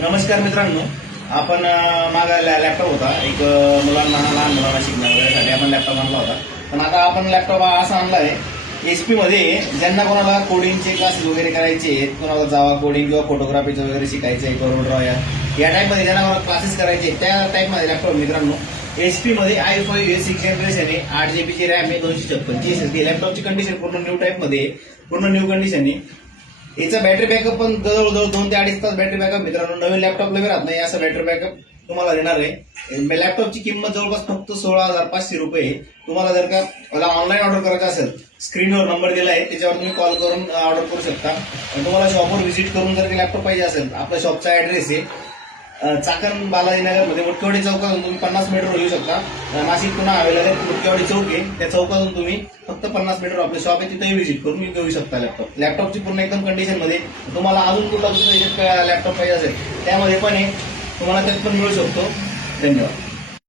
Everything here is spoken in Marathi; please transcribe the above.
नमस्कार मित्रांनो, आपण मागा लॅपटॉप होता एक मुलांना लहान मुलांना शिकण्यासाठी आपण लॅपटॉप आणला होता. पण आता आपण लॅपटॉप असा आणला आहे एचपी मध्ये, ज्यांना कोणाला कोडिंगचे क्लासेस वगैरे करायचे आहेत, कोणाला जावा कोडिंग किंवा फोटोग्राफीचं वगैरे शिकायचं आहे, कोरोड ड्रॉ या टाईपमध्ये ज्यांना कोणाला क्लासेस करायचे त्या टाईपमध्ये लॅपटॉप मित्रांनो एचपी मध्ये i5 हे 6 जनरेशन आहे, 8 GB ची रॅम आहे, 256 SSD. लॅपटॉपची कंडिशन पूर्ण न्यू टाईप मध्ये, पूर्ण न्यू कंडिशन आहे. याचा बॅटरी बॅकअप पण जवळजवळ 2 ते 2.5 तास बॅटरी बॅकअप मित्रांनो. नवीन लॅपटॉपला बी राहत नाही असं बॅटरी बॅकअप तुम्हाला देणार आहे. लॅपटॉपची किंमत जवळपास फक्त 16,500 रुपये. तुम्हाला जर का मला ऑनलाईन ऑर्डर करायचं असेल, स्क्रीनवर नंबर दिला आहे त्याच्यावर तुम्ही कॉल करून ऑर्डर करू शकता. तुम्हाला शॉपवर व्हिजिट करून जर का लॅपटॉप पाहिजे असेल, आपल्या शॉपचा ऍड्रेस आहे चाकण बालाजीनगर मध्ये मुटकेवाडी चौकातून तुम्ही 50 मीटर येऊ शकता. नाशिक पुन्हा अवेलेबल मुटकेवाडी चौक आहे, त्या चौकातून तुम्ही फक्त 50 मीटर आपले शॉप आहे तिथेही व्हिजिट करून घेऊ शकता. लॅपटॉपची पूर्ण एकदम कंडिशन मध्ये. तुम्हाला अजून कुठला दुसरा लॅपटॉप पाहिजे असेल त्यामध्ये पण आहे, तुम्हाला त्यात पण मिळू शकतो. धन्यवाद.